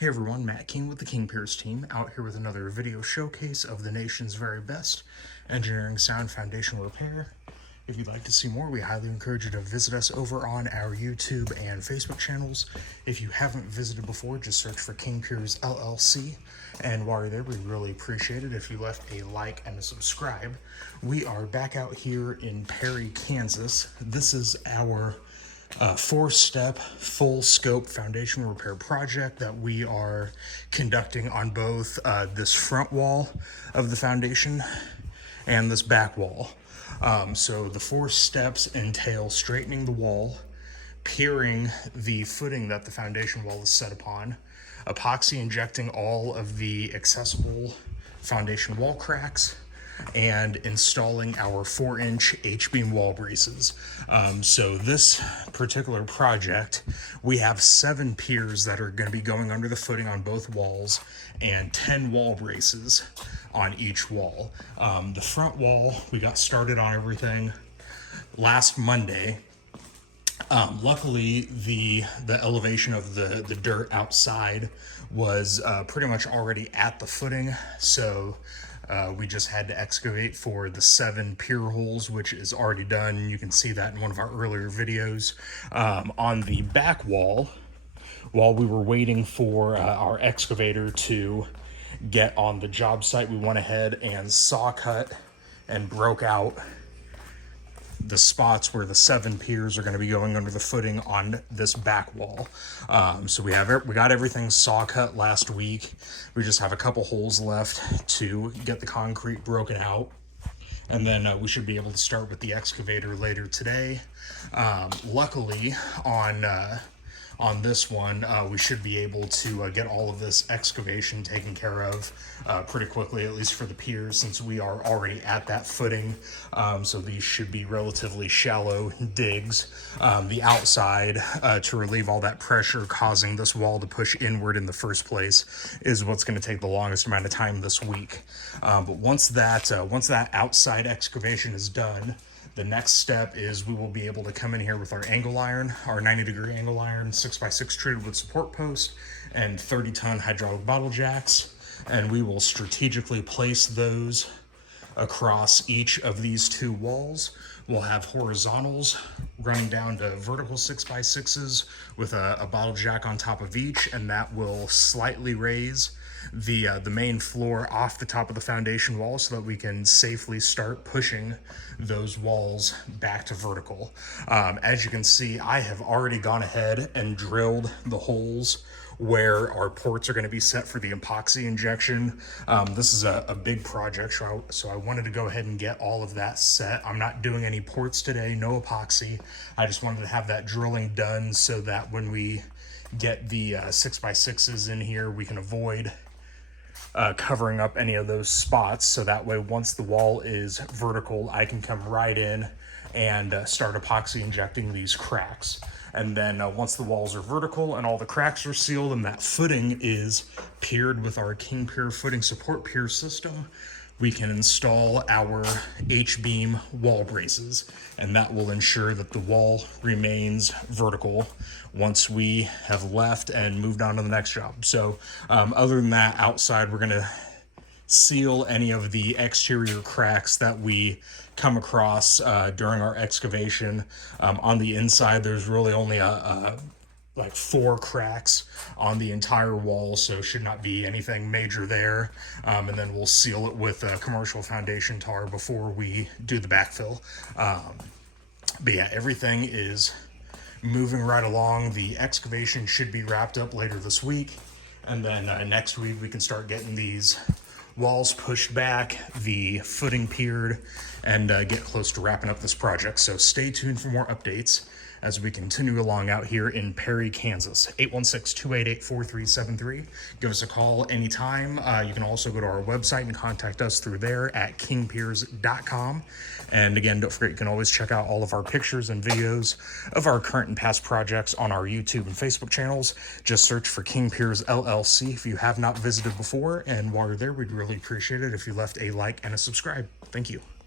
Hey everyone, Matt King with the King Piers team, out here with another video showcase of the nation's very best engineering sound foundation repair. If you'd like to see more, we highly encourage you to visit us over on our YouTube and Facebook channels. If you haven't visited before, just search for King Piers LLC. And while you're there, we'd really appreciate it if you left a like and a subscribe. We are back out here in Perry, Kansas. This is our four-step full scope foundation repair project that we are conducting on both this front wall of the foundation and this back wall. So the 4 steps entail straightening the wall, piering the footing that the foundation wall is set upon, epoxy injecting all of the accessible foundation wall cracks, and installing our 4-inch H-beam wall braces. So this particular project, we have 7 piers that are going to be going under the footing on both walls and 10 wall braces on each wall. The front wall, we got started on everything last Monday. Luckily, the elevation of the dirt outside was pretty much already at the footing, so we just had to excavate for the 7 pier holes, which is already done. You can see that in one of our earlier videos. On the back wall, while we were waiting for our excavator to get on the job site, we went ahead and saw cut and broke out the spots where the 7 piers are going to be going under the footing on this back wall. So we got everything saw cut last week. We just have a couple holes left to get the concrete broken out, and then we should be able to start with the excavator later today. Luckily, on this one, we should be able to get all of this excavation taken care of pretty quickly, at least for the piers, since we are already at that footing. So these should be relatively shallow digs. The outside, to relieve all that pressure causing this wall to push inward in the first place, is what's going to take the longest amount of time this week. But once that outside excavation is done, the next step is we will be able to come in here with our angle iron, our 90-degree angle iron, 6x6 treated wood support post, and 30-ton hydraulic bottle jacks, and we will strategically place those across each of these 2 walls. We'll have horizontals running down to vertical 6x6s with a bottle jack on top of each, and that will slightly raise the main floor off the top of the foundation wall so that we can safely start pushing those walls back to vertical. As you can see, I have already gone ahead and drilled the holes where our ports are going to be set for the epoxy injection. This is a big project, so I wanted to go ahead and get all of that set. I'm not doing any ports today, no epoxy. I just wanted to have that drilling done so that when we get the 6x6s in here, we can avoid covering up any of those spots, so that way once the wall is vertical, I can come right in and start epoxy injecting these cracks. And then once the walls are vertical and all the cracks are sealed and that footing is piered with our King Pier footing support pier system, we can install our H-beam wall braces, and that will ensure that the wall remains vertical once we have left and moved on to the next job. So other than that, outside we're going to seal any of the exterior cracks that we come across during our excavation. On the inside, there's really only like 4 cracks on the entire wall, so should not be anything major there. And then we'll seal it with commercial foundation tar before we do the backfill. But yeah, everything is moving right along. The excavation should be wrapped up later this week, and then next week we can start getting these walls pushed back, the footing piered, and get close to wrapping up this project. So stay tuned for more updates as we continue along out here in Perry, Kansas. 816-288-4373. Give us a call anytime. You can also go to our website and contact us through there at kingpiers.com. And again, don't forget, you can always check out all of our pictures and videos of our current and past projects on our YouTube and Facebook channels. Just search for King Piers LLC if you have not visited before. And while you're there, we'd really appreciate it if you left a like and a subscribe. Thank you.